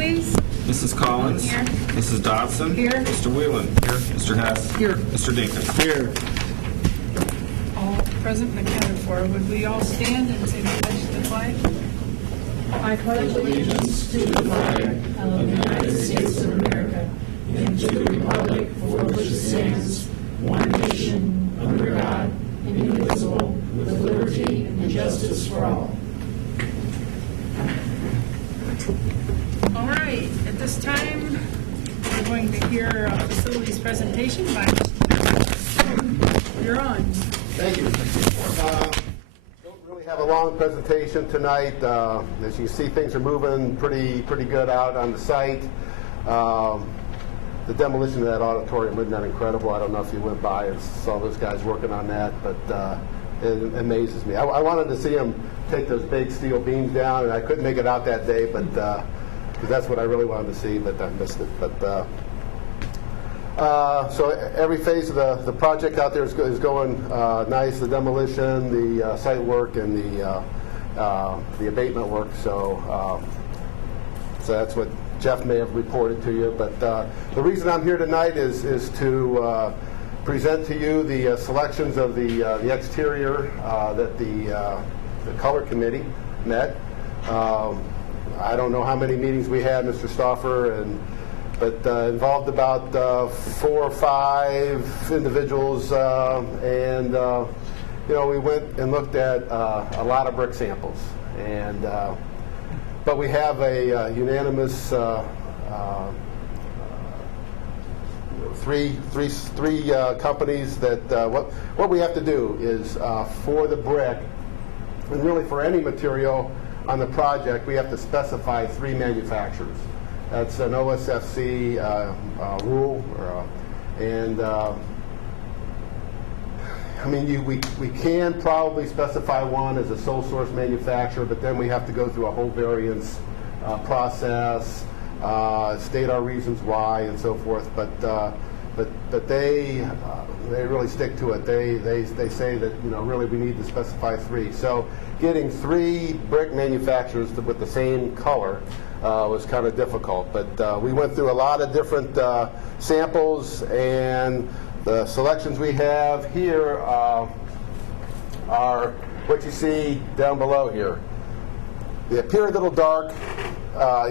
please. Mrs. Collins. Here. Mrs. Dodson. Here. Mr. Whelan. Here. Mr. Hess. Here. Mr. Dinkins. Here. All present and accounted for. Would we all stand and say the pledge to the flag? I pledge allegiance to the flag of the United States of America and to the republic for which it stands, one nation, under God, indivisible, with liberty and justice for all. All right, at this time, we're going to hear a facilities presentation by You're on. Thank you. Don't really have a long presentation tonight. As you see, things are moving pretty good out on the site. The demolition of that auditorium wasn't that incredible. I don't know if you went by and saw those guys working on that, but it amazes me. I wanted to see them take those big steel beams down, and I couldn't make it out that day, but because that's what I really wanted to see, but I missed it. But so every phase of the project out there is going nice. The demolition, the site work, and the abatement work. So that's what Jeff may have reported to you. But the reason I'm here tonight is to present to you the selections of the exterior that the color committee met. I don't know how many meetings we had, Mr. Stauffer, but involved about 4 or 5 individuals, and we went and looked at a lot of brick samples, and but we have a unanimous three companies that what we have to do is for the brick, and really for any material on the project, we have to specify 3 manufacturers. That's an OSFC rule, and I mean, we can probably specify one as a sole source manufacturer, but then we have to go through a whole variance process, state our reasons why, and so forth. But they really stick to it. They say that really we need to specify 3. So getting 3 brick manufacturers with the same color was kind of difficult. But we went through a lot of different samples, and the selections we have here are what you see down below here. They appear a little dark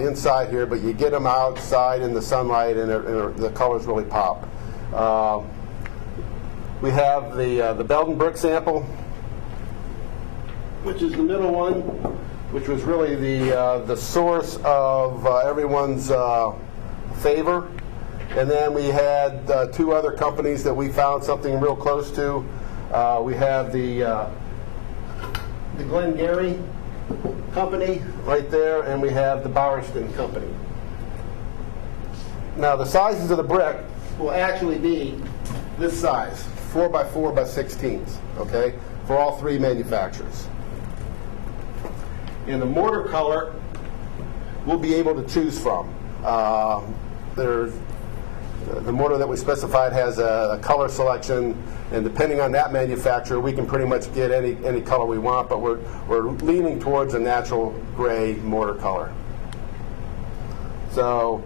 inside here, but you get them outside in the sunlight, and the colors really pop. We have the Belden brick sample, which is the middle one, which was really the source of everyone's favor. And then we had 2 other companies that we found something real close to. We have the Glengarry company right there, and we have the Bowerston company. Now the sizes of the brick will actually be this size, 4 by 4 by 16s, okay, for all 3 manufacturers. And the mortar color we'll be able to choose from. The mortar that we specified has a color selection, and depending on that manufacturer, we can pretty much get any color we want, but we're leaning towards a natural gray mortar color. So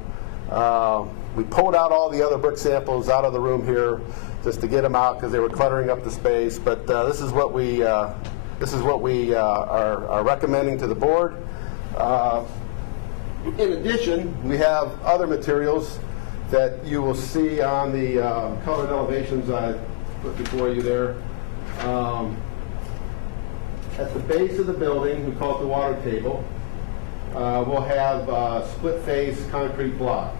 we pulled out all the other brick samples out of the room here just to get them out because they were cluttering up the space. But this is what we are recommending to the board. In addition, we have other materials that you will see on the colored elevations I put before you there. At the base of the building, we call it the water table, we'll have split face concrete block.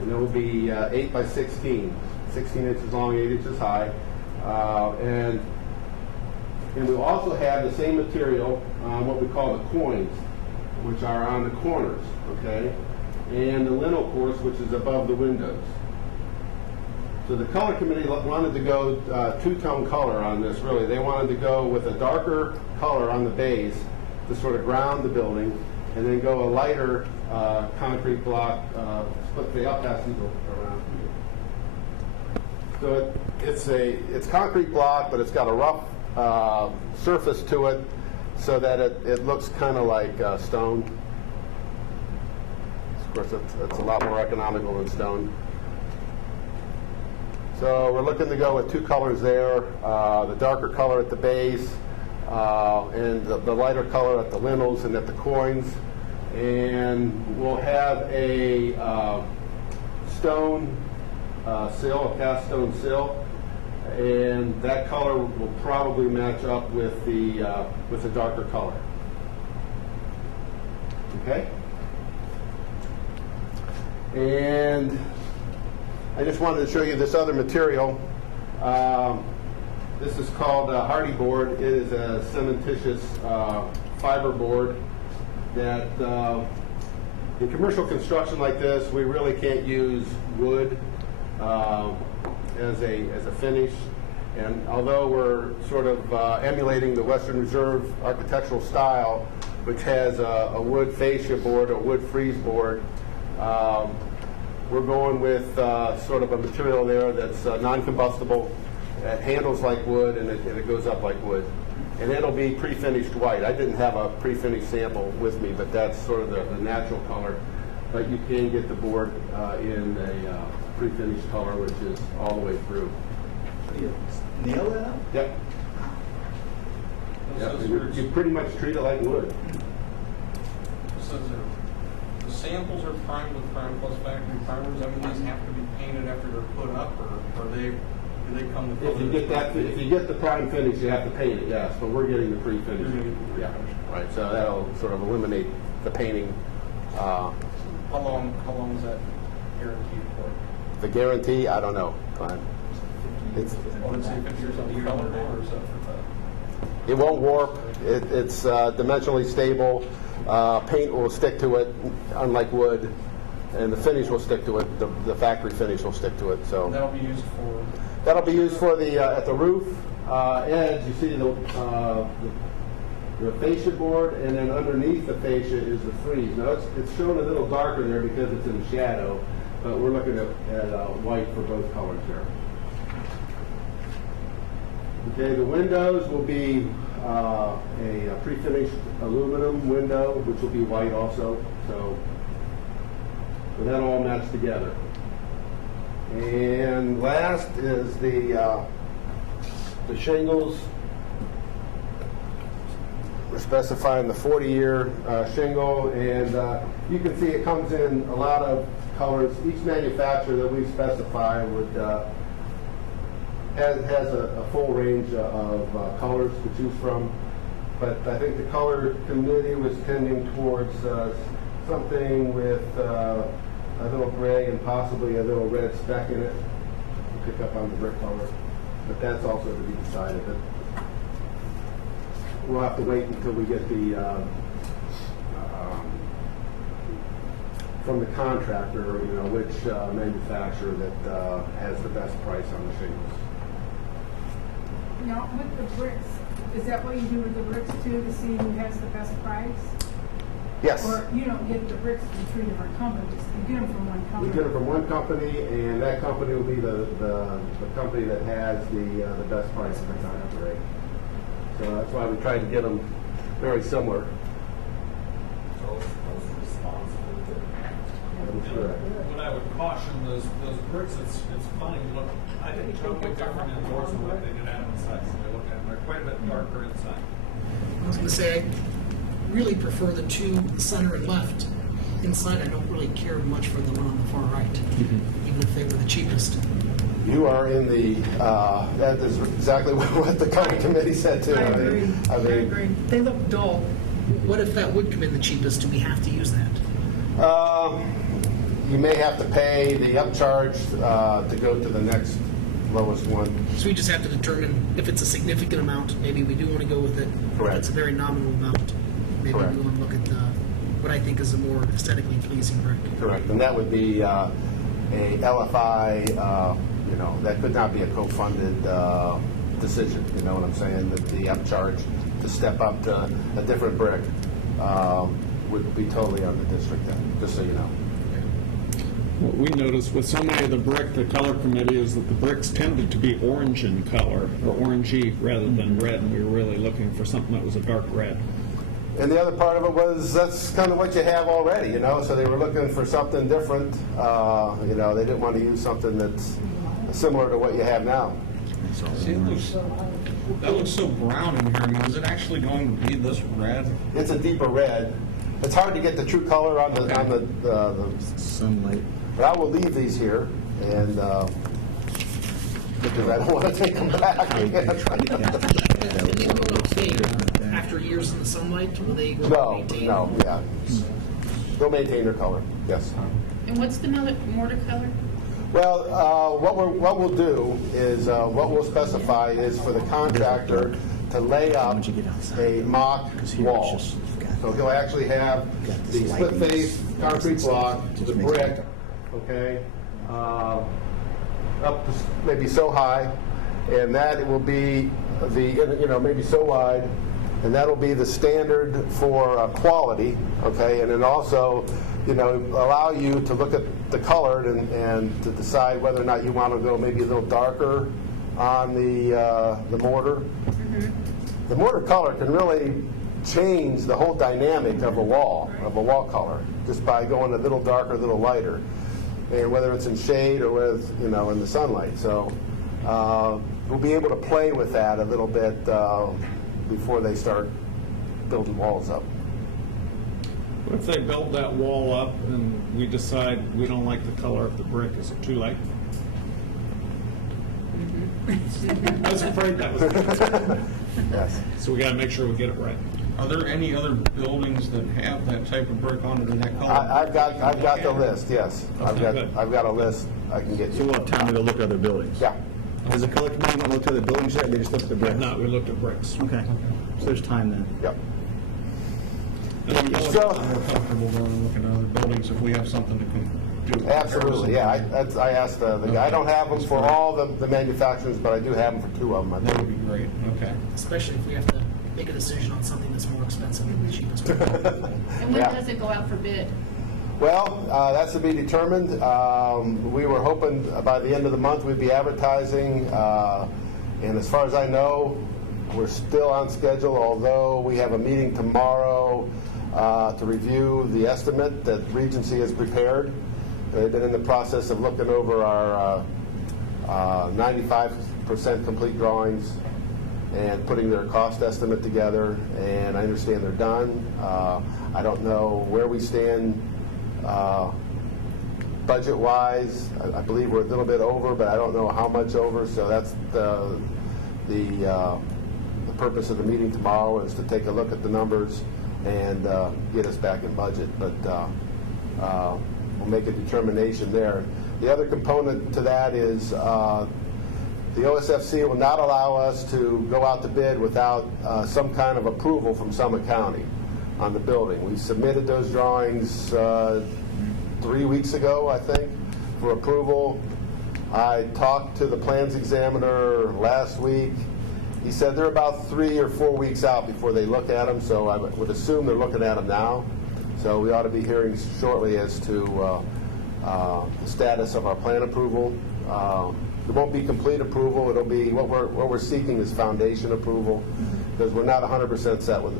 And it will be 8 by 16 inches long, 8 inches high. And we'll also have the same material on what we call the coins, which are on the corners, okay? And the lintel course, which is above the windows. So the color committee wanted to go 2-tone color on this, really. They wanted to go with a darker color on the base to sort of ground the building, and then go a lighter concrete block, split the up passes around here. So it's concrete block, but it's got a rough surface to it, so that it looks kind of like stone. Of course, it's a lot more economical than stone. So we're looking to go with two colors there, the darker color at the base and the lighter color at the lintels and at the quoins. And we'll have a stone sill, a cast stone sill, and that color will probably match up with the darker color. Okay? And I just wanted to show you this other material. This is called Hardy board. It is a cementitious fiber board that in commercial construction like this, we really can't use wood as a finish. And although we're sort of emulating the Western Reserve architectural style, which has a wood fascia board or wood frieze board, we're going with sort of a material there that's non-combustible, it handles like wood, and it goes up like wood. And it'll be pre-finished white. I didn't have a pre-finished sample with me, but that's sort of the natural color. But you can get the board in a pre-finished color, which is all the way through. You nail that? Yep. Yep. You pretty much treat it like wood. So the samples are primed with Prime Plus factory primers. I mean, these have to be painted after they're put up, or do they come with? If you get the prime finish, you have to paint it, yes. But we're getting the pre-finish. Yeah, right. So that'll sort of eliminate the painting. How long is that guaranteed for? The guarantee, I don't know. It's, Let's say 50 years on the color or something. it won't warp. It's dimensionally stable. Paint will stick to it, unlike wood, and the finish will stick to it. The factory finish will stick to it. So That'll be used for. that'll be used for the at the roof edge. You see the fascia board, and then underneath the fascia is the frieze. Now it's shown a little darker there because it's in the shadow, but we're looking at white for both colors there. Okay, the windows will be a pre-finished aluminum window, which will be white also. So that all matched together. And last is the shingles. We're specifying the 40-year shingle, and you can see it comes in a lot of colors. Each manufacturer that we specify would has a full range of colors to choose from. But I think the color committee was tending towards something with a little gray and possibly a little red speck in it to pick up on the brick color. But that's also to be decided. But we'll have to wait until we get the from the contractor, which manufacturer that has the best price on the shingles. Now, with the bricks, is that what you do with the bricks too, to see who has the best price? Yes. Or you don't get the bricks from three different companies, you get them from one We company? get it from one company, and that company will be the company that has the best price in the contract rate. So that's why we tried to get them very similar. What I would caution those bricks, it's funny, look, I think totally different indoors than what they did out inside. So they look at them, they're quite a bit darker inside. I was going to say, I really prefer the two center and left. Inside, I don't really care much for the one on the far right, even if they were the cheapest. You are in the, that is exactly what the color committee said too. I agree. I I mean, agree. They look dull. What if that would come in the cheapest? Do we have to use that? you may have to pay the upcharge to go to the next lowest one. So we just have to determine if it's a significant amount, maybe we do want to go with it. Correct. If it's a very nominal amount, maybe Correct. we want to look at what I think is a more aesthetically pleasing brick. Correct, and that would be a LFI, that could not be a co-funded decision, you know what I'm saying? That the upcharge to step up to a different brick would be totally on the district then, just so you know. What we noticed with so many of the brick, the color committee, is that the bricks tended to be orange in color, or orangey rather than red, and we were really looking for something that was a dark red. And the other part of it was that's kind of what you have already, you know. So they were looking for something different. You know, they didn't want to use something that's similar to what you have now. See, that looks so brown in here. I mean, is it actually going to be this red? It's a deeper red. It's hard to get the true color on the Sunlight. but I will leave these here, and because I don't want to take them back. And they will fade after years in the sunlight, will they No, maintain? no, yeah. They'll maintain their color, yes. And what's the mortar color? Well, what we'll do is, what we'll specify is for the contractor to lay up a mock wall. So he'll actually have the split face concrete block, the brick, okay, up to maybe so high, and that it will be maybe so wide, and that'll be the standard for quality, okay, and then also, allow you to look at the color and to decide whether or not you want to go maybe a little darker on the mortar. Mm-hmm. The mortar color can really change the whole dynamic of a wall color, just by going a little darker, a little lighter, and whether it's in shade or with in the sunlight. So we'll be able to play with that a little bit before they start building walls up. What if they built that wall up and we decide we don't like the color of the brick? Is it too late? I was afraid that was the answer. Yes. So we got to make sure we get it right. Are there any other buildings that have that type of brick on it in that color? I've got the list. Yes, Okay. I've got a list I can get So you. we'll have time to go look at other buildings. Yeah. Has the color committee not looked at the buildings yet? They just looked at the bricks? No, we looked at bricks. Okay. So there's time then. Yep. And I'm more So- comfortable going and looking at other buildings if we have something to do. Absolutely. Yeah. I asked the guy. I don't have them for all the manufacturers, but I do have them for 2 of them. I That think. would be great. Okay. Especially if we have to make a decision on something that's more expensive than the cheapest one. And when Yeah. does it go out for bid? Well, that's to be determined. We were hoping by the end of the month we'd be advertising, and as far as I know, we're still on schedule, although we have a meeting tomorrow to review the estimate that Regency has prepared. They've been in the process of looking over our 95% complete drawings and putting their cost estimate together, and I understand they're done. I don't know where we stand budget-wise. I believe we're a little bit over, but I don't know how much over, so that's the purpose of the meeting tomorrow, is to take a look at the numbers and get us back in budget. But we'll make a determination there. The other component to that is the OSFC will not allow us to go out to bid without some kind of approval from Summit County on the building. We submitted those drawings 3 weeks ago, I think, for approval. I talked to the plans examiner last week. He said they're about 3 or 4 weeks out before they look at them, so I would assume they're looking at them now. So we ought to be hearing shortly as to the status of our plan approval. It won't be complete approval. It'll be what we're seeking is foundation approval, because we're not 100% set with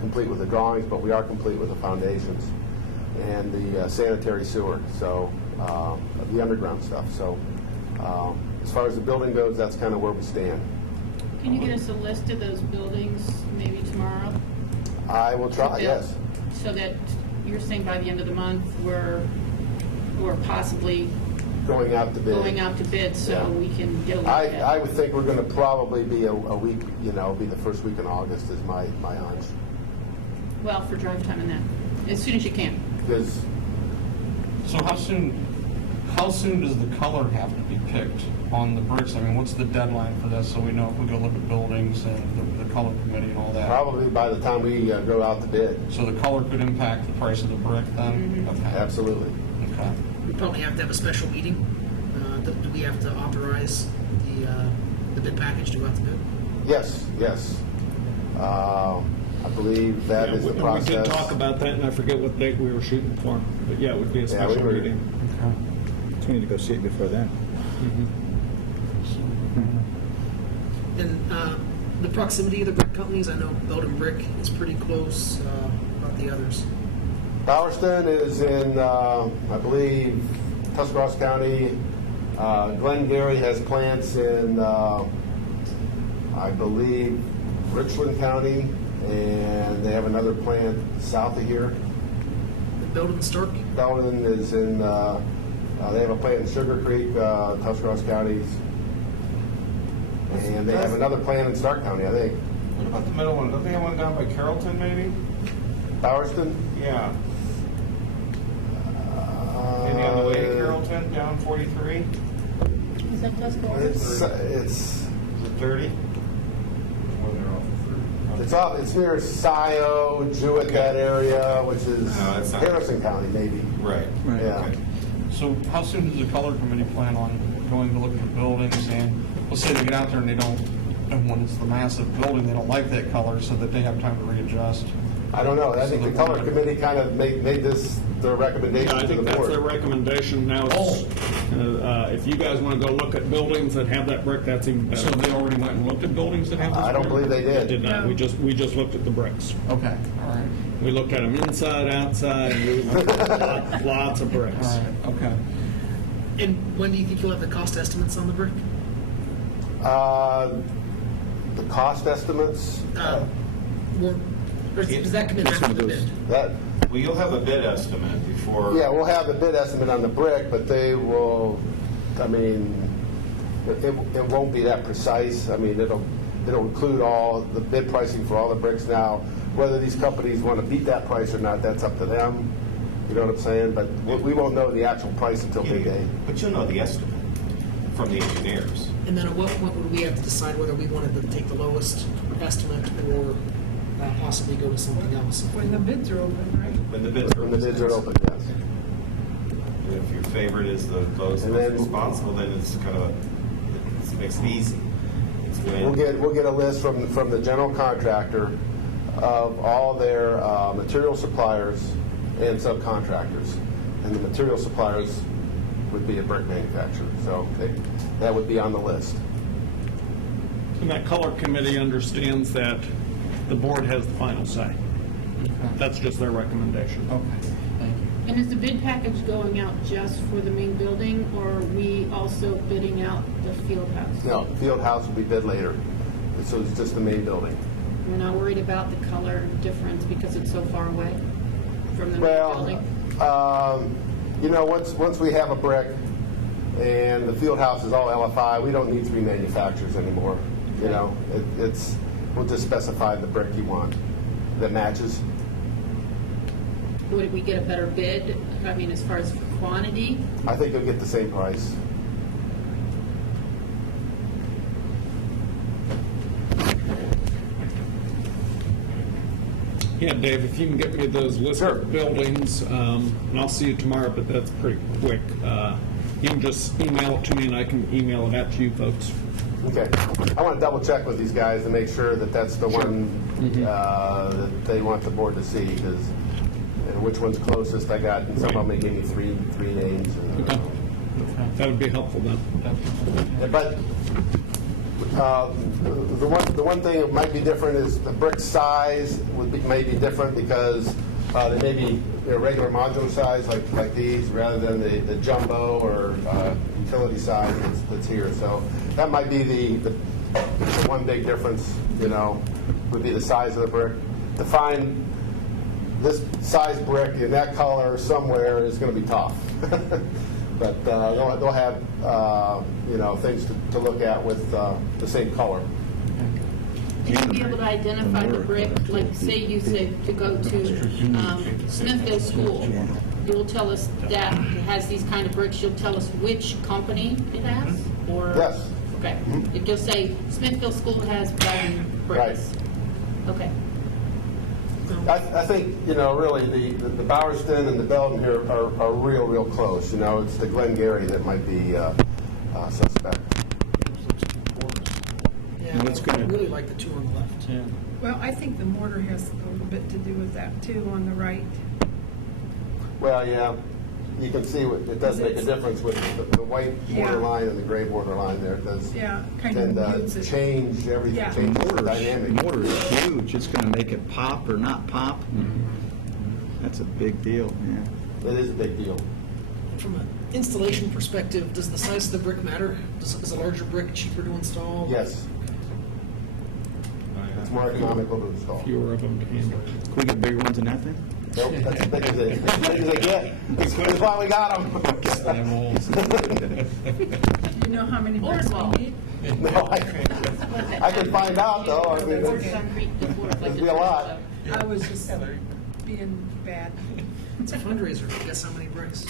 complete with the drawings, but we are complete with the foundations and the sanitary sewer, so the underground stuff. So as far as the building goes, that's kind of where we stand. Can you get us a list of those buildings maybe tomorrow? I will try. Yes. So that you're saying by the end of the month, we're possibly Going out to bid. going out to bid, so Yeah. we can get a look I at it. would think we're going to probably be a week, be the first week in August is my hunch. Well, for drive time and that, as soon as you can. Because So how soon does the color have to be picked on the bricks? I mean, what's the deadline for this, so we know if we go look at buildings and the color committee and all that? probably by the time we go out to bid. So the color could impact the price of the brick then? Okay. Absolutely. Okay. We probably have to have a special meeting. Do we have to authorize the bid package to go out to bid? Yes, yes. I believe that is the We process. did talk about that, and I forget what date we were shooting for. But yeah, it would be a Yeah, we special were- meeting. So we need to go see it before then. And The proximity of the brick companies, I know Belden Brick is pretty close, about the others. Bowerston is in, I believe, Tuscarawas County. Glengarry has plants in, I believe, Richland County, and they have another plant south of here. Belden Stark, Belden is in, they have a plant in Sugar Creek, Tuscarawas counties. And they have another plant in Stark County, I think. What about the middle one? Don't they have one down by Carrollton, maybe? Bowerston? Yeah. Maybe on the way to Carrollton, down 43? Is that Tuscaloosa? It's Is it 30? it's near Scio, Jewett, that area, which is No, it's not. Harrison County, maybe. Right. Yeah. Okay. So how soon does the color committee plan on going to look at the buildings? And let's say they get out there and they don't, and when it's the massive building, they don't like that color, so that they have time to readjust. I don't know. I think the color committee kind of made this their recommendation I to think the that's their board. recommendation now. If you guys want to go look at buildings that have that brick, that's even So better. they already went and looked at buildings that have this? I don't brick? believe they Did did. not, we just looked at the bricks. Okay, all right, We looked at them inside, outside, and we looked at lots of bricks. all right, okay. and when do you think you'll have the cost estimates on the brick? The cost estimates, Or does that come in after the bid? that, Well, you'll have a bid estimate before. yeah, we'll have the bid estimate on the brick, but they will, I mean, it won't be that precise. I mean, it'll include all the bid pricing for all the bricks now. Whether these companies want to beat that price or not, that's up to them. You know what I'm saying? But we won't know the actual price until bid day. But you'll know the estimate from the engineers. And then at what point would we have to decide whether we wanted to take the lowest estimate or possibly go to something else? When the bids are open, right? When the bids are. When the bids are open, yes. And if your favorite is the lowest And most then- responsible, then it's kind of it makes it easy. It's when. We'll get a list from the general contractor of all their material suppliers and subcontractors. And the material suppliers would be a brick manufacturer, so that would be on the list. And that color committee understands that the board has the final say. That's just their recommendation. Okay, thank you. And is the bid package going out just for the main building, or are we also bidding out the field house? No, field house will be bid later, so it's just the main building. We're not worried about the color difference because it's so far away from the main Well, building? you know, once we have a brick and the field house is all LFI, we don't need 3 manufacturers anymore. You know, we'll just specify the brick you want that matches. Would we get a better bid, I mean, as far as quantity? I think you'll get the same price. Yeah, Dave, if you can get me those list Sure. of buildings, and I'll see you tomorrow, but that's pretty quick. You can just email it to me and I can email it out to you folks. Okay. I want to double check with these guys to make sure that that's the one that they want the board to see, because which one's closest. I got, and some of them may give me three names. Okay. That would be helpful then. But the one thing that might be different is the brick size may be different because they may be regular modular size like these rather than the jumbo or utility size that's here. So that might be the one big difference. Would be the size of the brick. To find this size brick in that color somewhere is going to be tough. But they'll have things to look at with the same color. And you'll be able to identify the brick, like say you said to go to Smithfield School. You'll tell us that it has these kind of bricks, you'll tell us which company it has? Or Yes. Okay. If you'll say Smithfield School has Belden bricks. Okay. I think, really, the Bowerston and the Belden here are real close. It's the Glengarry that might be suspect. Yeah, I really like the two on the left. Yeah. Well, I think the mortar has a little bit to do with that too, on the right. Well, yeah. you can see it does make a difference with the white border Yeah. line and the gray border line there. It does Yeah, kind of tend mutes to it. change everything, Yeah. change the dynamic. Motor's huge. It's going to make it pop or not pop. That's a big deal, man. It is a big deal. From an installation perspective, does the size of the brick matter? Is a larger brick cheaper to install? Yes. It's more economical to install. Fewer of them to handle. Can we get bigger ones than that thing? Nope, that's as big as they get. That's why we got them. You know how many bricks Boardwalk. we need? No, I can find out though. I mean, Or concrete, the board, like it'd the be a lot. church, I was just being bad. It's a fundraiser. Guess how many bricks?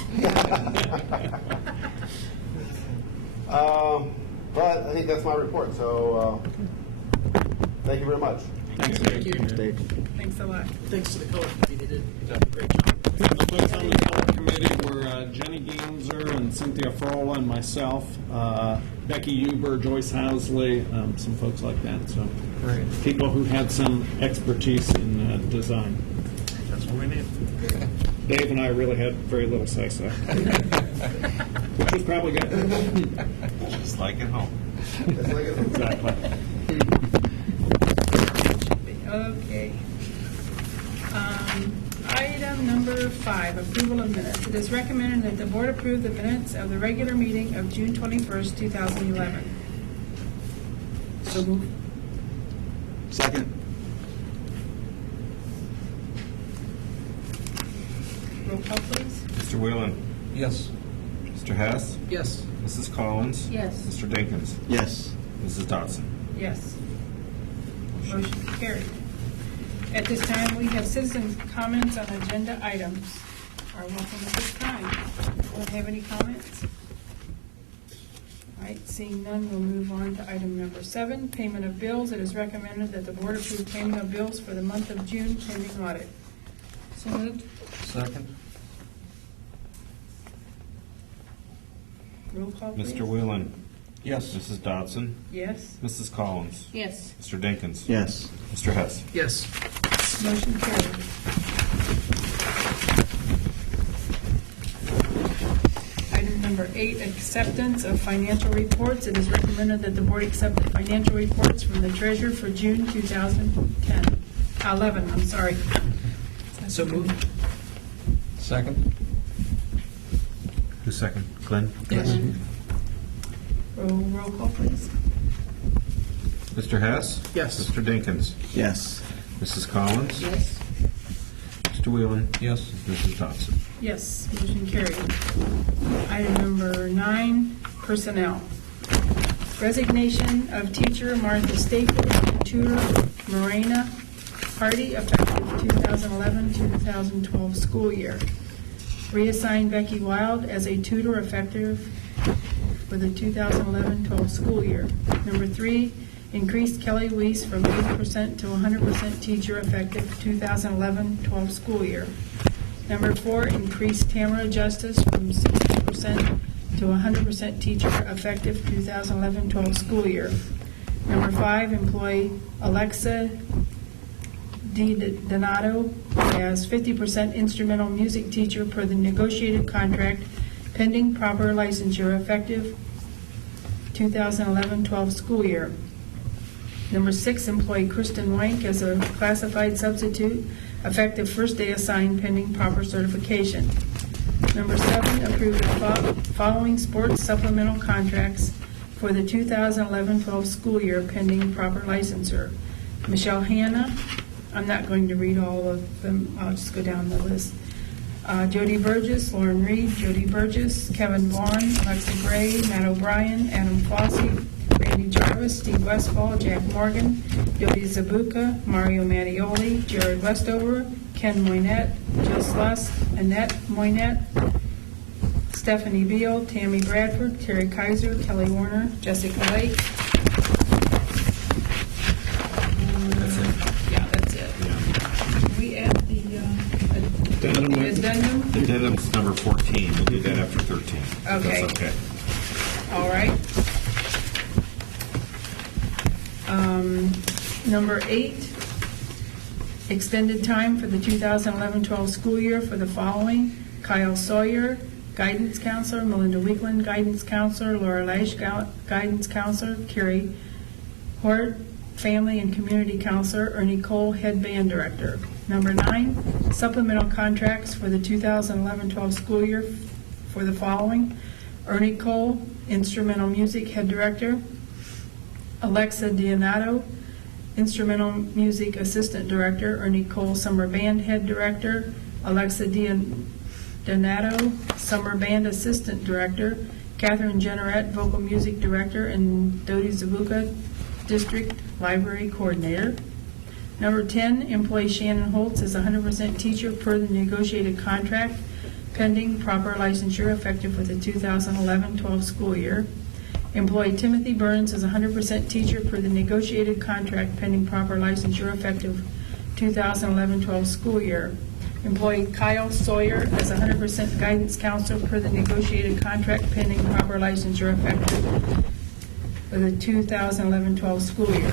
But I think that's my report. So thank you very much. Thank you. Dave? Thanks a lot. Thanks to the color committee. They did a great job. The folks on the color committee were Jenny Ganser and Cynthia Frola and myself, Becky Huber, Joyce Housley, some folks like that. So people who had some expertise in design. That's what we need. Dave and I really had very little say so, which was probably good. Just like at home. Exactly. Okay. Item number 5, approval of minutes. It is recommended that the board approve the minutes of the regular meeting of June 21st, 2011. So moved. Second? Roll call, please. Mr. Whelan. Yes. Mr. Hess. Yes. Mrs. Collins. Yes. Mr. Dinkins. Yes. Mrs. Dodson. Yes. Motion carried. At this time, we have citizens' comments on agenda items. Are welcome at this time. Don't have any comments? All right, seeing none, we'll move on to item number 7, payment of bills. It is recommended that the board approve payment of bills for the month of June pending audit. So moved. Second. Roll call, please. Mr. Whelan. Yes. Mrs. Dodson. Yes. Mrs. Collins. Yes. Mr. Dinkins. Yes. Mr. Hess. Yes. Motion carried. Item number 8, acceptance of financial reports. It is recommended that the board accept the financial reports from the treasurer for June 2011. I'm sorry. So moved. Second. Who's second? Glenn? Yes. Roll call, please. Mr. Hess. Yes. Mr. Dinkins. Yes. Mrs. Collins. Yes. Mr. Whelan. Yes. Mrs. Dodson. Yes, motion carried. Item number 9, personnel. Resignation of teacher Martha Staples and tutor Morena Hardy effective 2011-2012 school year. Reassign Becky Wild as a tutor effective for the 2011-12 school year. Number 3, increase Kelly Weiss from 80% to 100% teacher effective 2011-12 school year. Number 4, increase Tamara Justice from 60% to 100% teacher effective 2011-12 school year. Number 5, employ Alexa D. Donato as 50% instrumental music teacher per the negotiated contract pending proper licensure effective 2011-12 school year. Number 6, employ Kristen Wank as a classified substitute effective first day assigned pending proper certification. Number 7, approve the following sports supplemental contracts for the 2011-12 school year pending proper licensure. Michelle Hanna, I'm not going to read all of them, I'll just go down the list. Jody Burgess, Lauren Reed, Jody Burgess, Kevin Vaughn, Alexa Gray, Matt O'Brien, Adam Fossey, Randy Jarvis, Steve Westfall, Jack Morgan, Jody Zabuka, Mario Mattioli, Jared Westover, Ken Moynette, Jess Lusk, Annette Moynette, Stephanie Beal, Tammy Bradford, Terry Kaiser, Kelly Warner, Jessica Lake. That's it. Yeah, that's it. Can we add the addendum? The addendum's number 14. We'll do that after 13. if Okay. That's okay. All right. Number 8, extended time for the 2011-12 school year for the following: Kyle Sawyer, guidance counselor, Melinda Weekland, guidance counselor, Laura Leish, guidance counselor, Carrie Hort, family and community counselor, Ernie Cole, head band director. Number 9, supplemental contracts for the 2011-12 school year for the following: Ernie Cole, instrumental music head director; Alexa Dionato, instrumental music assistant director; Ernie Cole, summer band head director; Alexa Dionato, summer band assistant director; Catherine Generette, vocal music director; and Dodi Zabuka, district library coordinator. Number 10, employee Shannon Holtz is 100% teacher per the negotiated contract, pending proper licensure effective for the 2011-12 school year. Employee Timothy Burns is 100% teacher per the negotiated contract, pending proper licensure effective 2011-12 school year. Employee Kyle Sawyer is 100% guidance counselor per the negotiated contract, pending proper licensure effective for the 2011-12 school year.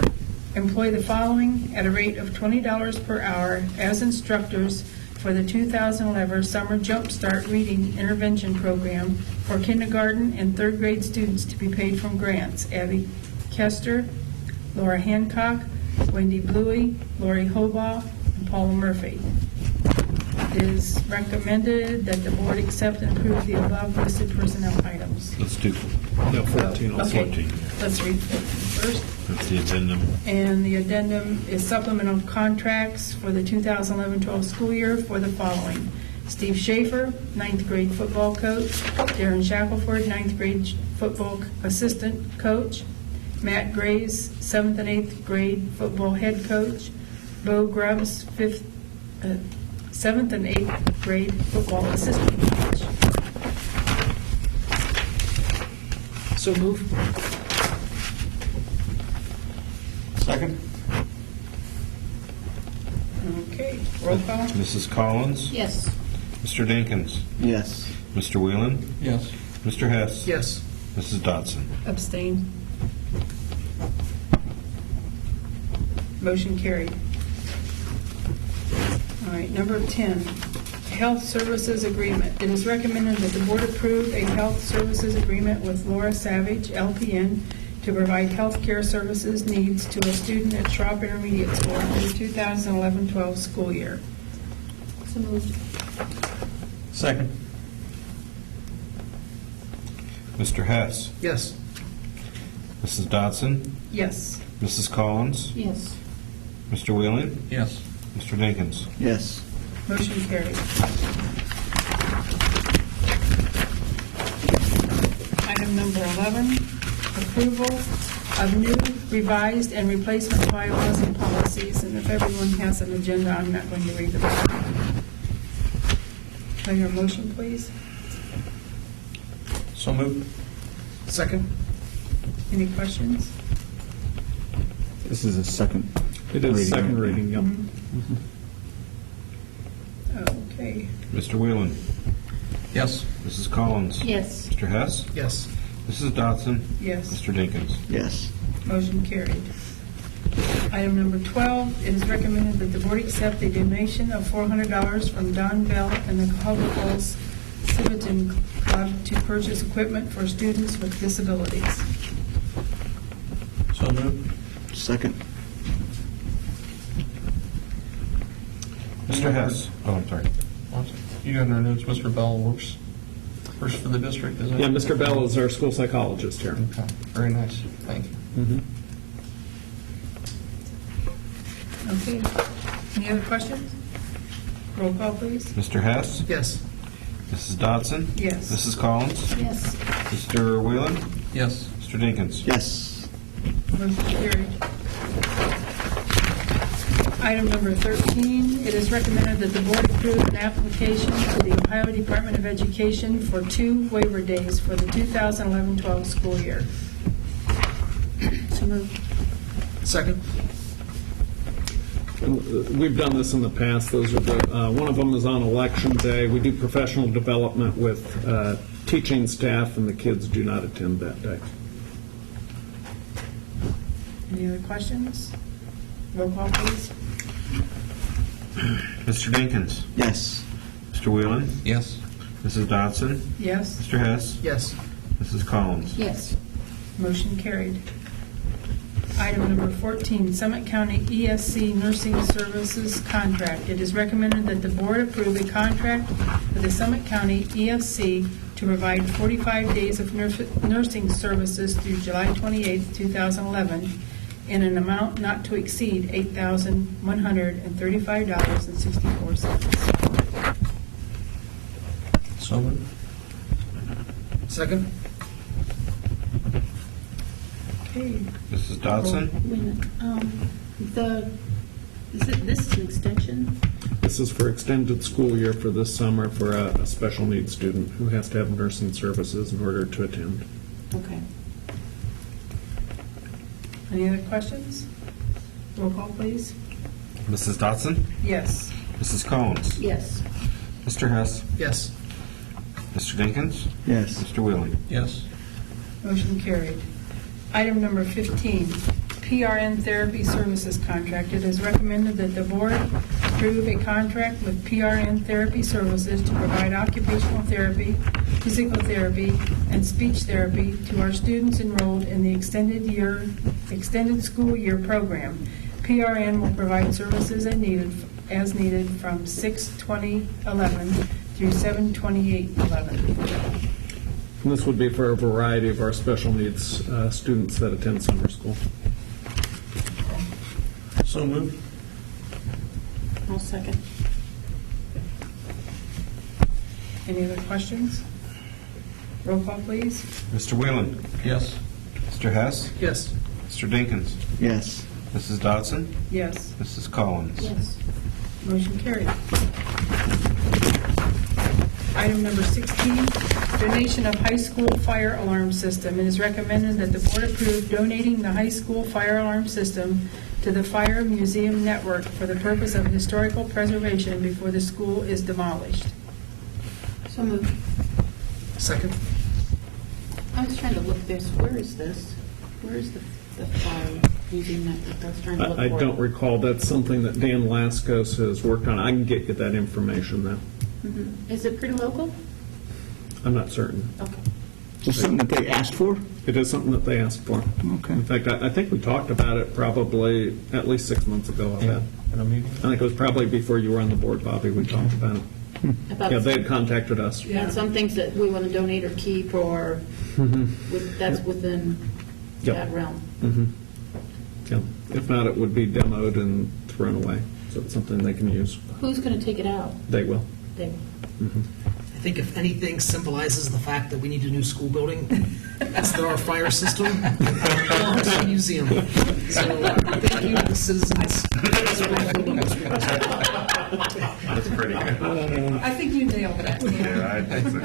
Employ the following at a rate of $20 per hour as instructors for the 2011 Summer Jumpstart Reading Intervention Program for kindergarten and third grade students to be paid from grants: Abby Kester, Laura Hancock, Wendy Bluey, Lori Hobaugh, and Paula Murphy. It is recommended that the board accept and approve the above listed personnel items. Let's do 14 or Okay, 14. let's read 14 first. That's the addendum. And the addendum is supplemental contracts for the 2011-12 school year for the following: Steve Schaefer, 9th grade football coach; Darren Shackelford, 9th grade football assistant coach; Matt Graves, 7th and 8th grade football head coach; Bo Grubbs, 7th and 8th grade football assistant coach. So move. Second? Okay, roll call. Mrs. Collins? Yes. Mr. Dinkins? Yes. Mr. Whelan? Yes. Mr. Hess? Yes. Mrs. Dodson? Abstain. Motion carried. All right, number 10, health services agreement. It is recommended that the board approve a health services agreement with Laura Savage, LPN, to provide health care services needs to a student at Schropp Intermediate School for the 2011-12 school year. So moved. Second? Mr. Hess? Yes. Mrs. Dodson? Yes. Mrs. Collins? Yes. Mr. Whelan? Yes. Mr. Dinkins? Yes. Motion carried. Item number 11, approval of new revised and replacement bylaws and policies. And if everyone has an agenda, I'm not going to read them all. Can I hear a motion, please? So moved? Second. Any questions? This is a second. It is second reading, yep. Okay. Mr. Whelan? Yes. Mrs. Collins? Yes. Mr. Hess? Yes. Mrs. Dodson? Yes. Mr. Dinkins? Yes. Motion carried. Item number 12, it is recommended that the board accept a donation of $400 from Don Bell and the Cahaba Falls Civitan Club to purchase equipment for students with disabilities. So moved? Second. Mr. Hess? Oh, I'm sorry. You got in our notes, Mr. Bell works for the district, isn't it? Yeah, Mr. Bell is our school psychologist here. Okay, very nice, thank you. Mhm. Okay. Any other questions? Roll call, please. Mr. Hess? Yes. Mrs. Dodson? Yes. Mrs. Collins? Yes. Mr. Whelan? Yes. Mr. Dinkins? Yes. Motion carried. Item number 13, it is recommended that the board approve an application to the Ohio Department of Education for 2 waiver days for the 2011-12 school year. So moved. Second. We've done this in the past. Those are the, one of them is on election day. We do professional development with teaching staff, and the kids do not attend that day. Any other questions? Roll call, please. Mr. Dinkins? Yes. Mr. Whelan? Yes. Mrs. Dodson? Yes. Mr. Hess? Yes. Mrs. Collins? Yes. Motion carried. Item number 14, Summit County ESC Nursing Services Contract. It is recommended that the board approve a contract with the Summit County ESC to provide 45 days of nursing services through July 28, 2011, in an amount not to exceed $8,135.64. So moved. Second? Okay. Mrs. Dodson? Wait a minute. This is an extension? This is for extended school year for this summer for a special needs student who has to have nursing services in order to attend. Okay. Any other questions? Roll call, please. Mrs. Dodson? Yes. Mrs. Collins? Yes. Mr. Hess? Yes. Mr. Dinkins? Yes. Mr. Wheeling? Yes. Motion carried. Item number 15, PRN Therapy Services Contract. It is recommended that the board approve a contract with PRN Therapy Services to provide occupational therapy, physical therapy, and speech therapy to our students enrolled in the extended school year program. PRN will provide services as needed from 6/20/11 through 7/28/11. And this would be for a variety of our special needs students that attend summer school. So moved. I'll second. Any other questions? Roll call, please. Mr. Wheeling? Yes. Mr. Hess? Yes. Mr. Dinkins? Yes. Mrs. Dodson? Yes. Mrs. Collins? Yes. Motion carried. Item number 16, donation of high school fire alarm system. It is recommended that the board approve donating the high school fire alarm system to the Fire Museum Network for the purpose of historical preservation before the school is demolished. So moved. Second? I was trying to look this. Where is this? Where is the fire museum network? I was trying to look for I it. don't recall. That's something that Dan Laskos has worked on. I can get you that information though. Mhm. Is it pretty local? I'm not certain. Okay. Is this something that they asked for? It is something that they asked for. Okay. In fact, I think we talked about it probably at least 6 months ago. I bet. In a meeting? I think it was probably before you were on the board, Bobby, we talked about it. About Yeah, they had contacted us. and some things that we want to donate or keep or that's within Yep. that realm. Mhm. Yeah. If not, it would be demoed and thrown away. So it's something they can use. Who's going to take it out? They will. They. I think if anything symbolizes the fact that we need a new school building, it's that our fire system belongs to the museum. So thank you to the citizens. That's pretty good. I think you nailed that. Yeah, I think so.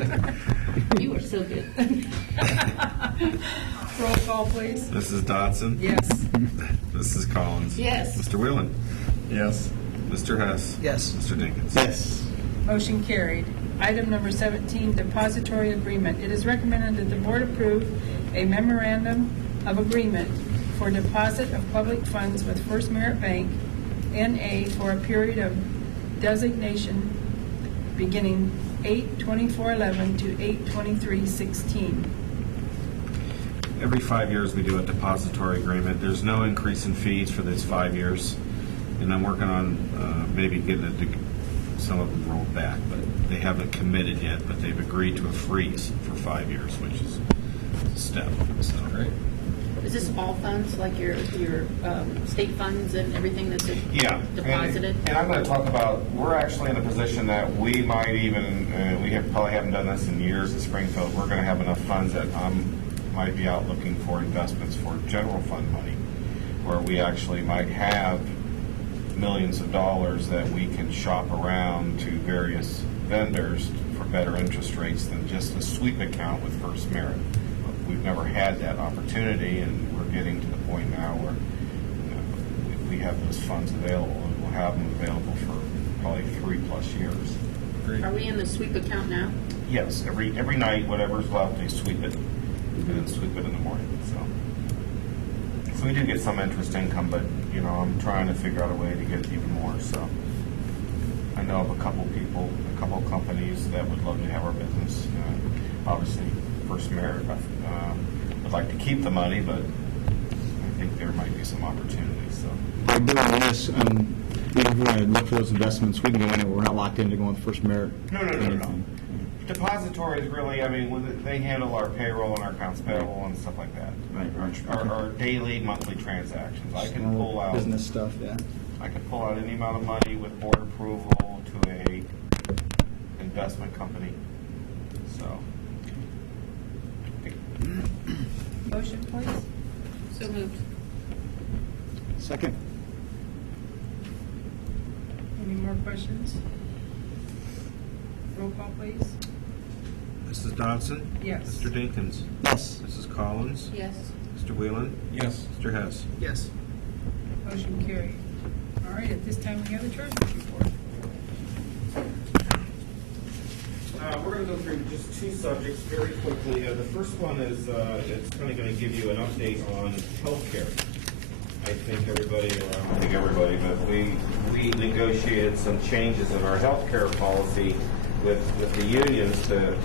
You are so good. Roll call, please. Mrs. Dodson? Yes. Mrs. Collins? Yes. Mr. Wheeling? Yes. Mr. Hess? Yes. Mr. Dinkins? Yes. Motion carried. Item number 17, depository agreement. It is recommended that the board approve a memorandum of agreement for deposit of public funds with First Merit Bank, N.A., for a period of designation beginning 8/24/11 to 8/23/16. Every 5 years, we do a depository agreement. There's no increase in fees for these 5 years, and I'm working on maybe getting some of them rolled back, but they haven't committed yet, but they've agreed to a freeze for 5 years, which is a step. So. Great. Is this all funds, like your state funds and everything that's Yeah. deposited? And I'm going to talk about, we're actually in a position that we might even, probably haven't done this in years in Springfield, we're going to have enough funds that might be out looking for investments for general fund money, where we actually might have millions of dollars that we can shop around to various vendors for better interest rates than just a sweep account with First Merit. We've never had that opportunity, and we're getting to the point now where we have those funds available, and we'll have them available for probably 3+ years. Are we in the sweep account now? Yes, every night, whatever's left, they sweep it, and then sweep it in the morning, so we do get some interest income, but, I'm trying to figure out a way to get even more, so. I know of a couple people, a couple companies that would love to have our business. Obviously, First Merit would like to keep the money, but I think there might be some opportunities. So. By doing this, if we want to look for those investments, we can go anywhere. We're not locked into going with First Merit. No. Depositories really, I mean, they handle our payroll and our accounts payable and stuff like that. Right. Our daily, monthly transactions. I can pull out Business stuff, yeah. I can pull out any amount of money with board approval to a investment company. So. Motion, please. So moved. Second. Any more questions? Roll call, please. Mrs. Dodson? Yes. Mr. Dinkins? Yes. Mrs. Collins? Yes. Mr. Whelan? Yes. Mr. Hess? Yes. Motion carried. All right, at this time, we have the treasurer's report. We're going to go through just two subjects very quickly. The first one is it's kind of going to give you an update on healthcare. I think everybody, but we negotiated some changes in our healthcare policy with the unions to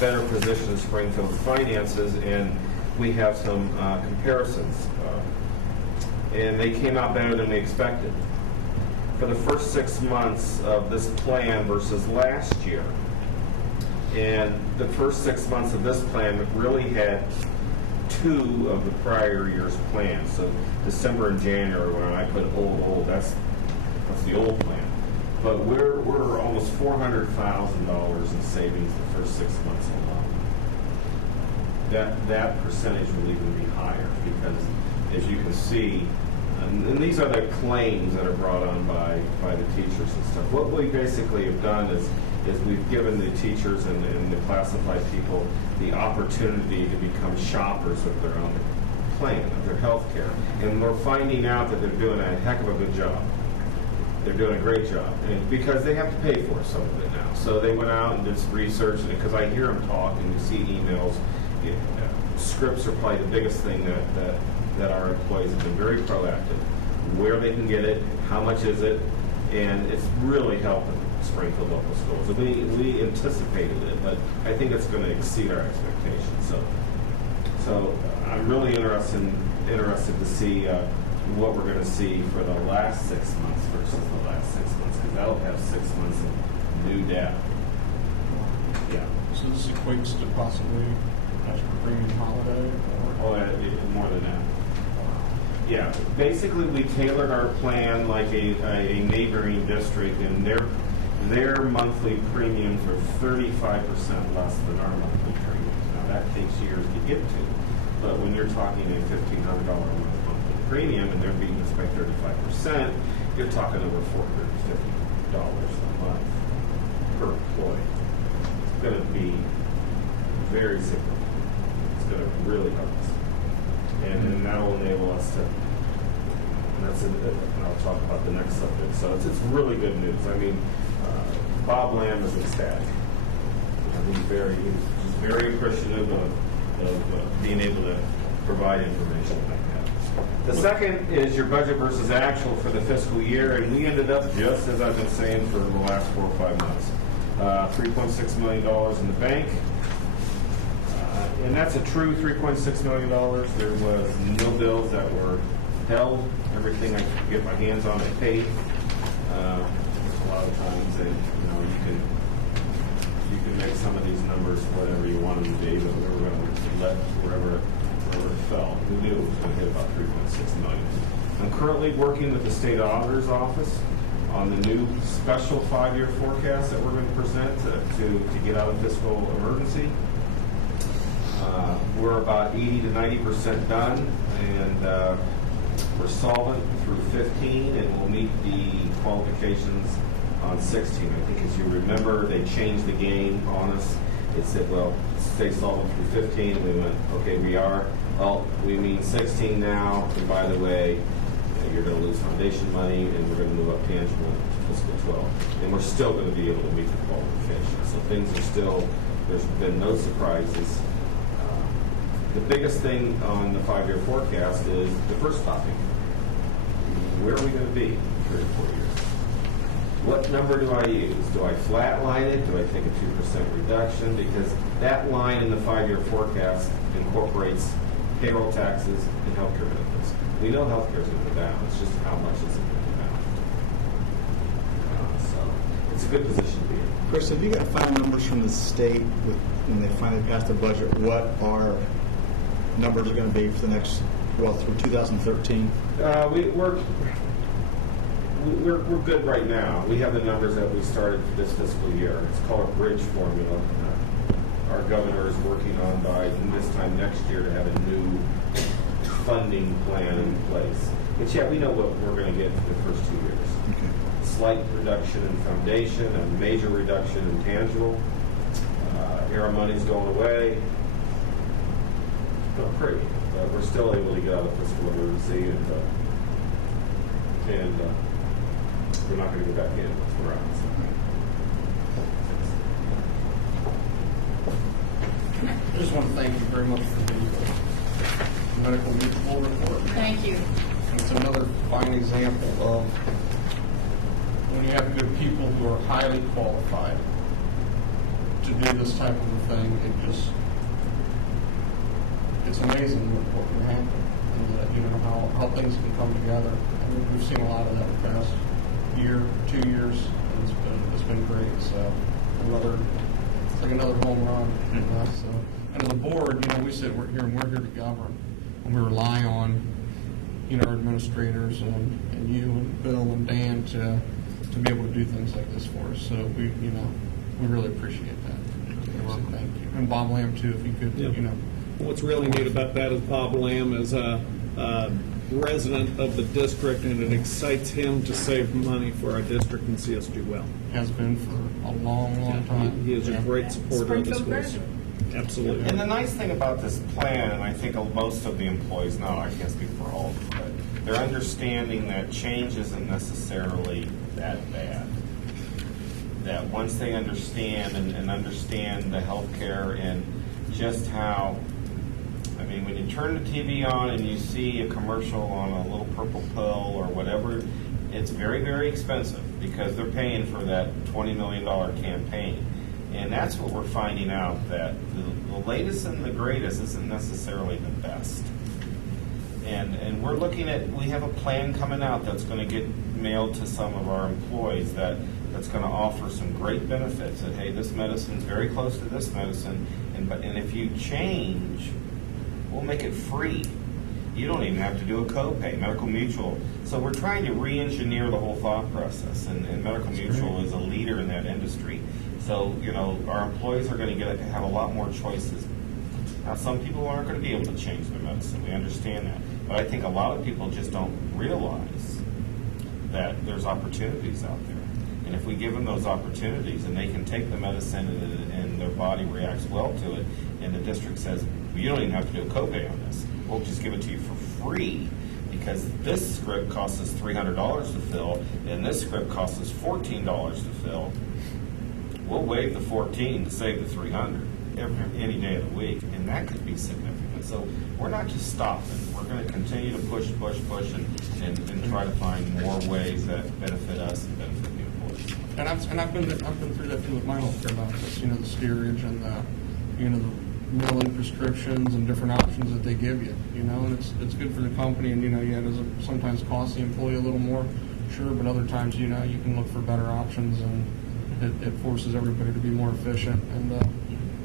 better position Springfield's finances, and we have some comparisons. And they came out better than we expected. For the first 6 months of this plan versus last year, and the first 6 months of this plan really had 2 of the prior year's plans. So December and January, when I put old, that's the old plan. But we're almost $400,000 in savings the first 6 months alone. That percentage will even be higher because, as you can see, and these are the claims that are brought on by the teachers and stuff. What we basically have done is we've given the teachers and the classified people the opportunity to become shoppers of their own plan, of their health care. And we're finding out that they're doing a heck of a good job. They're doing a great job, and because they have to pay for some of it now. So they went out and did some research, because I hear them talk and you see emails. Scripts are probably the biggest thing that our employees have been very proactive. Where they can get it, how much is it, and it's really helping Springfield local schools. We anticipated it, but I think it's going to exceed our expectations. So I'm really interested to see what we're going to see for the last 6 months versus the last 6 months, because that'll have 6 months of new data. Yeah. So this equates to possibly extra premium holiday? Oh, more than that. Yeah, basically we tailored our plan like a neighboring district, and their monthly premiums are 35% less than our monthly premiums. Now that takes years to get to, but when you're talking a $1,500 a month monthly premium and they're being us by 35%, you're talking over $450 a month per employee. It's going to be very significant. It's going to really help us. And then that will enable us to, and that's it, and I'll talk about the next subject. So it's really good news. I mean, Bob Lamb is ecstatic. He's very appreciative of being able to provide information like that. The second is your budget versus actual for the fiscal year, and we ended up just as I've been saying for the last 4 or 5 months. $3.6 million in the bank. And that's a true $3.6 million. There was no bills that were held. Everything I could get my hands on, I paid. A lot of times, you can make some of these numbers whatever you want them to be, but we were going to let wherever it fell. We knew it was going to hit about $3.6 million. I'm currently working with the state auditor's office on the new special 5-year forecast that we're going to present to get out of fiscal emergency. We're about 80 to 90% done, and we're solvent through 15, and we'll meet the qualifications on 16. I think, as you remember, they changed the game on us. It said, well, stay solvent through 15, and we went, okay, we are. Well, we mean 16 now, and by the way, you're going to lose foundation money, and we're going to move up tangible to fiscal 12. And we're still going to be able to meet the qualifications. So things are still, there's been no surprises. The biggest thing on the 5-year forecast is the first topic. Where are we going to be in 3 or 4 years? what number do I use? Do I flatline it? Do I take a 2% reduction? Because that line in the 5-year forecast incorporates payroll taxes and healthcare benefits. We know healthcare is going to go down. It's just how much is it going to go down. So it's a good position to be in. Chris, have you got final numbers from the state when they finally pass the budget? What our numbers are going to be for the next, well, through 2013? We're good right now. We have the numbers that we started this fiscal year. It's called a bridge formula. Our governor is working on by this time next year to have a new funding plan in place. But yeah, we know what we're going to get for the first 2 years. Okay. Slight reduction in foundation, a major reduction in tangible. ERA money's going away. Not pretty, but we're still able to get out of fiscal emergency, and we're not going to go back in once we're out. I just want to thank you very much for the medical mutual report. Thank you. It's another fine example of when you have good people who are highly qualified to do this type of a thing. It's amazing what can happen, and you know how things can come together. And we've seen a lot of that the past year, 2 years, and it's been great. So it's like another home run. You know, so, and as a board, you know, we sit here and we're here to govern, and we rely on our administrators and you and Bill and Dan to be able to do things like this for us. So we really appreciate that. So thank you, and Bob Lamb too, if you could, What's really neat about that is Bob Lamb is a resident of the district, and it excites him to save money for our district and see us do well. Has been for a long time. He is a great supporter of the Springfield schools. graduate. Absolutely. And the nice thing about this plan, and I think most of the employees know, I can't speak for all of them, but they're understanding that change isn't necessarily that bad. That once they understand and understand the healthcare and just how, I mean, when you turn the TV on and you see a commercial on a little purple pill or whatever, it's very, very expensive because they're paying for that $20 million campaign. And that's what we're finding out, that the latest and the greatest isn't necessarily the best. And we're looking at, we have a plan coming out that's going to get mailed to some of our employees that's going to offer some great benefits. That, hey, this medicine's very close to this medicine, and if you change, we'll make it free. You don't even have to do a copay, Medical Mutual. So we're trying to re-engineer the whole thought process, and Medical Mutual is a leader in that industry. So, our employees are going to have a lot more choices. Now, some people aren't going to be able to change their medicine. We understand that. But I think a lot of people just don't realize that there's opportunities out there. And if we give them those opportunities and they can take the medicine and their body reacts well to it, and the district says, well, you don't even have to do a copay on this. We'll just give it to you for free because this script costs us $300 to fill and this script costs us $14 to fill. We'll waive the 14 to save the 300 any day of the week, and that could be significant. So we're not just stopping. We're going to continue to push, and try to find more ways that benefit us and benefit the employees. And I've been through that too with my healthcare benefits. The steerage and the mail-in prescriptions and different options that they give you. And it's good for the company. And yeah, it sometimes costs the employee a little more, sure, but other times you can look for better options, and it forces everybody to be more efficient and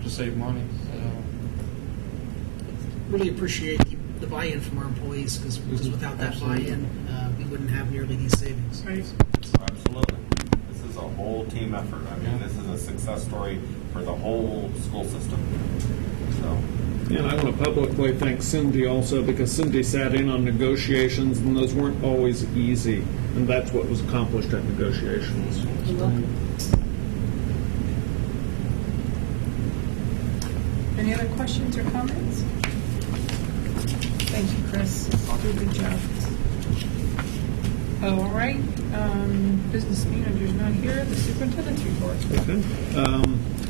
to save money. Really appreciate the buy-in from our employees, because without that buy-in, we wouldn't have nearly these savings. Right. Absolutely. This is a whole team effort. I mean, this is a success story for the whole school system. So. And I want to publicly thank Cindy also, because Cindy sat in on negotiations, and those weren't always easy, and that's what was accomplished at negotiations. You're welcome. Any other questions or comments? Thank you, Chris. You did a good job. All right. Business manager's not here. The superintendent's report. Okay.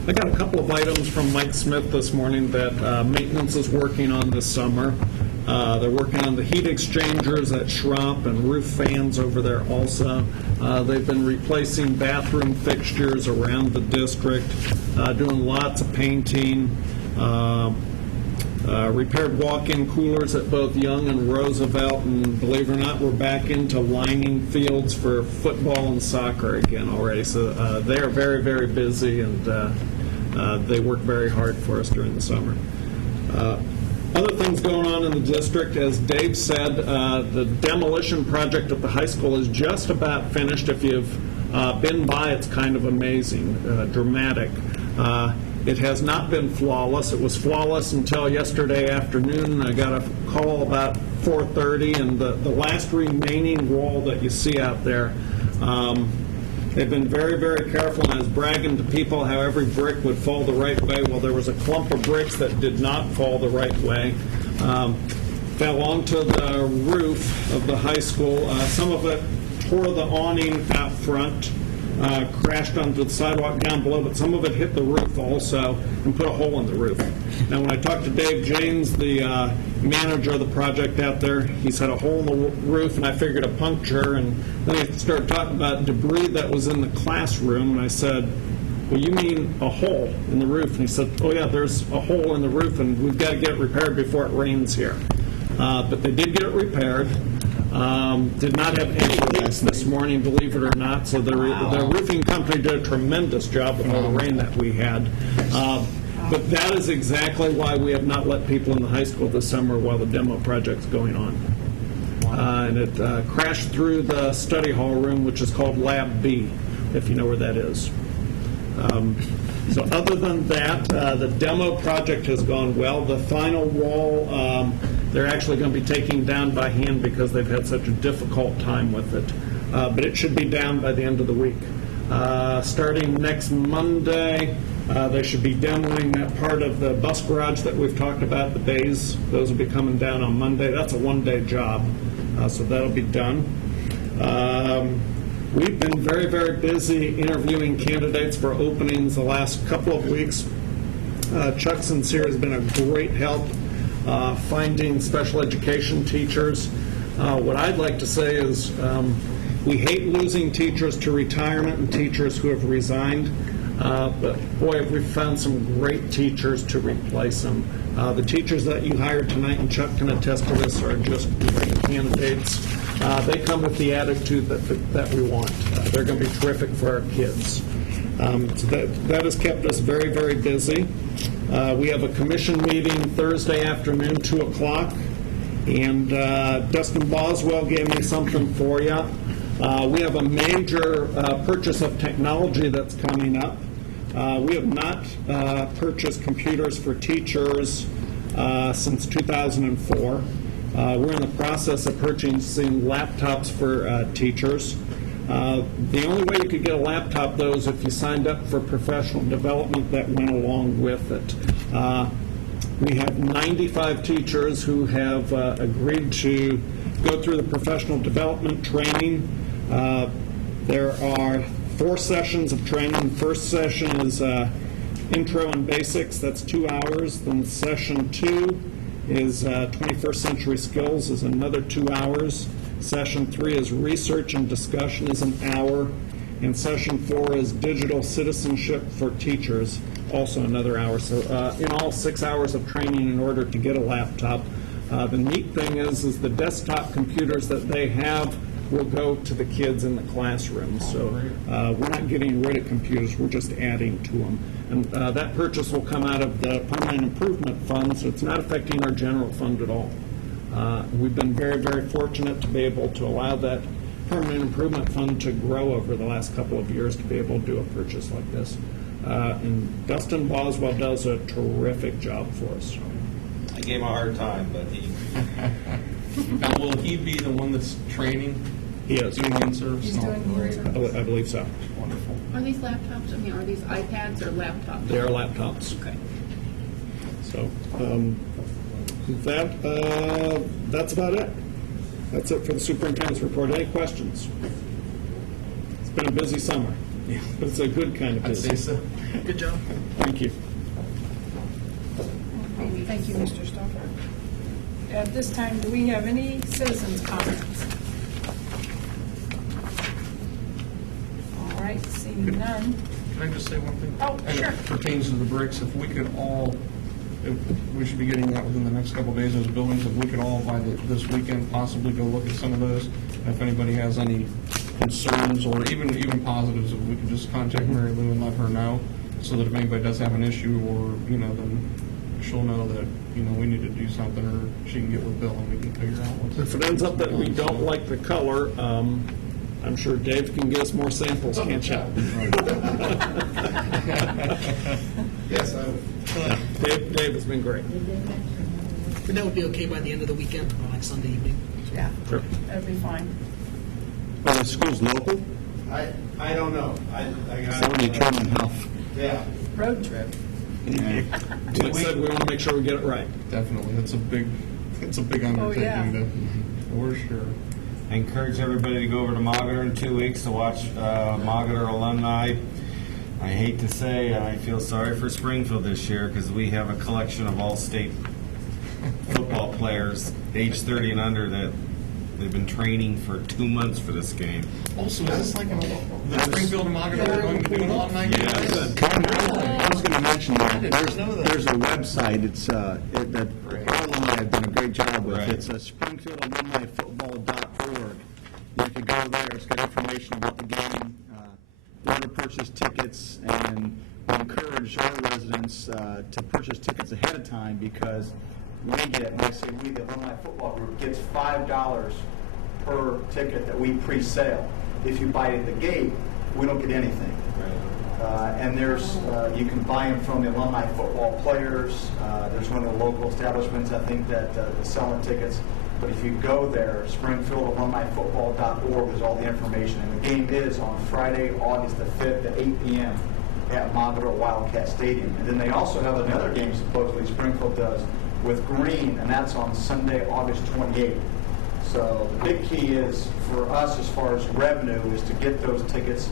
I got a couple of items from Mike Smith this morning that maintenance is working on this summer. They're working on the heat exchangers at Schropp and roof fans over there also. They've been replacing bathroom fixtures around the district, doing lots of painting, repaired walk-in coolers at both Young and Roosevelt, and believe it or not, we're back into lining fields for football and soccer again already. So they are very, very busy, and they work very hard for us during the summer. Other things going on in the district, as Dave said, the demolition project at the high school is just about finished. If you've been by, it's kind of amazing, dramatic. It has not been flawless. It was flawless until yesterday afternoon. I got a call about 4:30, and the last remaining wall that you see out there, they've been very, very careful, and I was bragging to people how every brick would fall the right way. Well, there was a clump of bricks that did not fall the right way. Fell onto the roof of the high school. Some of it tore the awning out front, crashed onto the sidewalk down below, but some of it hit the roof also and put a hole in the roof. Now, when I talked to Dave James, the manager of the project out there, he said a hole in the roof, and I figured a puncture, and then he started talking about debris that was in the classroom, and I said, well, you mean a hole in the roof? And he said, oh yeah, there's a hole in the roof, and we've got to get it repaired before it rains here. But they did get it repaired. Did not have any leaks this morning, believe it or not, so the roofing company did a tremendous job with all the rain that we had. But that is exactly why we have not let people in the high school this summer while the demo project's going on. And it crashed through the study hall room, which is called Lab B, if you know where that is. So other than that, the demo project has gone well. The final wall, they're actually going to be taking down by hand because they've had such a difficult time with it. But it should be down by the end of the week. Starting next Monday, they should be demoing that part of the bus garage that we've talked about, the bays. Those will be coming down on Monday. That's a one-day job, so that'll be done. We've been very, very busy interviewing candidates for openings the last couple of weeks. Chuck Sincere has been a great help finding special education teachers. What I'd like to say is we hate losing teachers to retirement and teachers who have resigned, but boy, have we found some great teachers to replace them. The teachers that you hired tonight, and Chuck can attest to this, are just great candidates. They come with the attitude that we want. They're going to be terrific for our kids. So that has kept us very, very busy. We have a commission meeting Thursday afternoon, 2 o'clock, and Dustin Boswell gave me something for you. We have a major purchase of technology that's coming up. We have not purchased computers for teachers since 2004. We're in the process of purchasing laptops for teachers. The only way you could get a laptop, though, is if you signed up for professional development that went along with it. We have 95 teachers who have agreed to go through the professional development training. There are 4 sessions of training. The first session is Intro and Basics. That's 2 hours. Then session 2 is 21st Century Skills, is another 2 hours. Session 3 is Research and Discussion, is an hour. And session 4 is Digital Citizenship for Teachers, also another hour. So in all, 6 hours of training in order to get a laptop. The neat thing is the desktop computers that they have will go to the kids in the classroom. So we're not getting rid of computers, we're just adding to them. And that purchase will come out of the Permanent Improvement Fund, so it's not affecting our general fund at all. We've been very, very fortunate to be able to allow that Permanent Improvement Fund to grow over the last couple of years to be able to do a purchase like this. And Dustin Boswell does a terrific job for us. I gave him a hard time, but he... Now, will he be the one that's training? He is. Doing in-service? He's doing the in-service. I believe so. Wonderful. Are these laptops, I mean, are these iPads or laptops? They are laptops. Okay. So that's about it. That's it for the superintendent's report. Any questions? It's been a busy summer, but it's a good kind of busy. I'd say so. Good job. Thank you. Thank you, Mr. Stauffer. at this time, do we have any citizens' comments? All right, seeing none. Can I just say one thing? Oh, And sure. it pertains to the bricks, if we could all, if we should be getting that within the next couple of days, those buildings, if we could all by this weekend possibly go look at some of those. And if anybody has any concerns or even positives, if we could just contact Mary Lou and let her know, so that if anybody does have an issue or, then she'll know that, we need to do something, or she can get with Bill and we can figure out what's. If it ends up that we don't like the color, I'm sure Dave can get us more samples, can't you? Yes, I would. Dave has been great. And that would be okay by the end of the weekend, or like Sunday evening. Yeah, Sure. that'd be fine. Are the schools local? I don't know. I got. That would determine how. Yeah. Road trip. Like I said, we want to make sure we get it right. Definitely, it's a big undertaking yeah. for sure. I encourage everybody to go over to Mogator in 2 weeks to watch Mogator alumni. I hate to say, I feel sorry for Springfield this year because we have a collection of all-state football players, age 30 and under, that they've been training for 2 months for this game. Also, is this like the Springfield and Mogator are going to do an alumni game? Yes. I was going to mention that. There's a website. It's that our alumni have done a great job with. Right. It's springfieldalumnifootball.org. You can go there. It's got information about the game, where to purchase tickets, and we encourage our residents to purchase tickets ahead of time because we get, when I say we, the alumni football group gets $5 per ticket that we pre-sale. If you buy it at the gate, we don't get anything. And there's, you can buy them from the alumni football players. There's one of the local establishments, I think, that is selling tickets. But if you go there, springfieldalumnifootball.org is all the information. And the game is on Friday, August the 5th at 8 p.m. at Mogator Wildcat Stadium. And then they also have another game supposedly Springfield does with Green, and that's on Sunday, August 28th. So the big key is for us as far as revenue is to get those tickets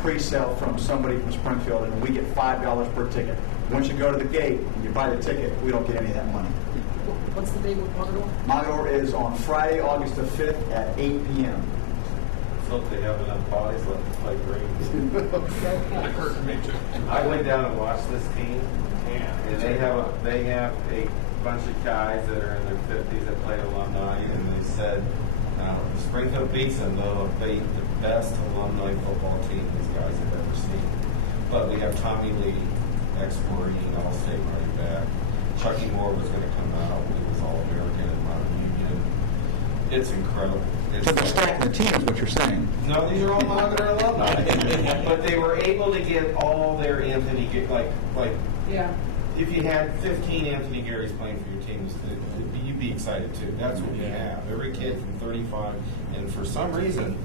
pre-sale from somebody from Springfield, and we get $5 per ticket. Once you go to the gate and you buy the ticket, we don't get any of that money. What's the date with Mogator? Mogator is on Friday, August the 5th at 8 p.m. So if they have enough bodies left to play Green. That hurt me too. I went down and watched this team, and they have a bunch of guys that are in their 50s that played alumni, and they said if Springfield beats them, they'll beat the best alumni football team these guys have ever seen. But we have Tommy Lee, ex-Marine, All-State running back. Chucky Moore was going to come out. He was All-American in Modern Union. It's incredible. So they're stacking the team is what you're saying. No, these are all Mogator alumni. But they were able to get all their Anthony, like Yeah. if you had 15 Anthony Garys playing for your team, you'd be excited too. That's what we have. Every kid from 35, and for some reason,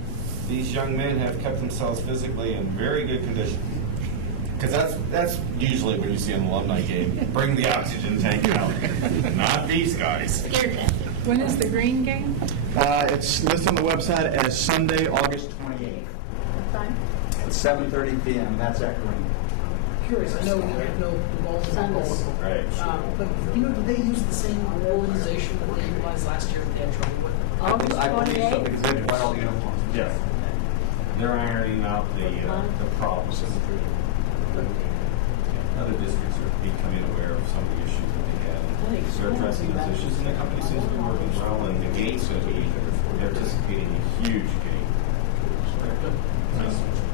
these young men have kept themselves physically in very good condition. Because that's usually what you see in an alumni game. Bring the oxygen tank out. Not these guys. Scared that. When is the Green game? It's listed on the website as Sunday, August 28th What time? at 7:30 p.m. That's at Green. Curious, I know the balls is Sundays. Right. but do they use the same organization that they utilized last year that they had trouble with? August I believe so 28th? because they buy all the uniforms. Yes. They're ironing out the problems. Other districts are becoming aware of some of the issues that they had. They're addressing those issues, and the company seems to be working well, and the gate's going to be, they're anticipating a huge gate.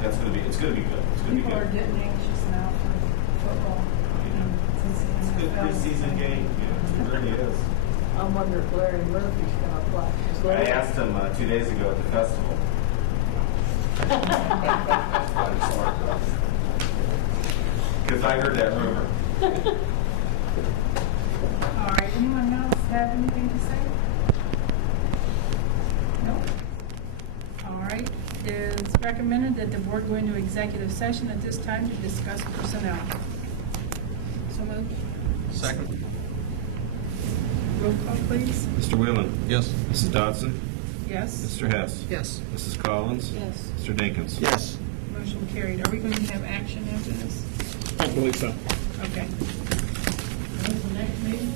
That's going to be, it's going to be good. It's going to be People are good. getting anxious now for football. Since the It's a good NFL. preseason game, yeah, it really is. I wonder if Larry Murphy's gonna play. Is I Larry- asked him 2 days ago at the festival. Because I heard that rumor. All right, anyone else have anything to say? No? All right, it is recommended that the board go into executive session at this time to discuss personnel. So moved. Second. Roll call, please. Mr. Whelan? Yes. Mrs. Dodson? Yes, Mr. Hess? Yes. Mrs. Collins? Yes. Mr. Dinkins? Yes. motion carried. Are we going to have action after this? I believe so. Okay. When's the next meeting?